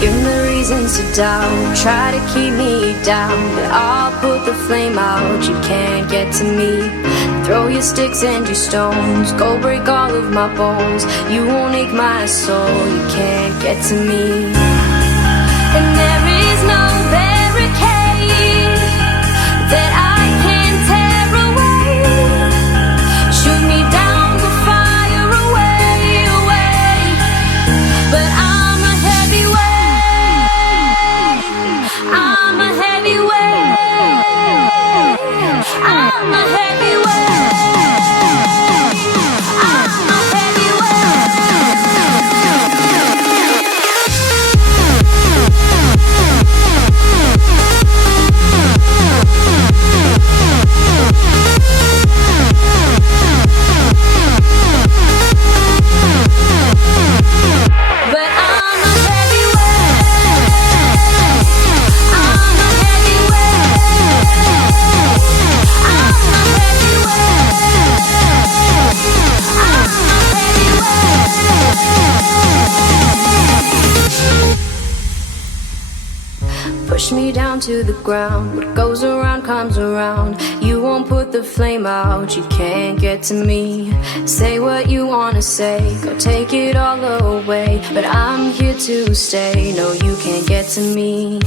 Give me reasons to doubt, try to keep me down, but I'll put the flame out, you can't get to me. Throw your sticks and your stones, go break all of my bones. You won't ache my soul, you can't get to me. And there is no barricade that I can tear away. Shoot me down, go fire away, away. But I'm a heavyweight, I'm a heavyweight, I'm a heavyweight. Push me down to the ground, what goes around comes around. You won't put the flame out, you can't get to me. Say what you wanna say, go take it all away, but I'm here to stay, no you can't get to me.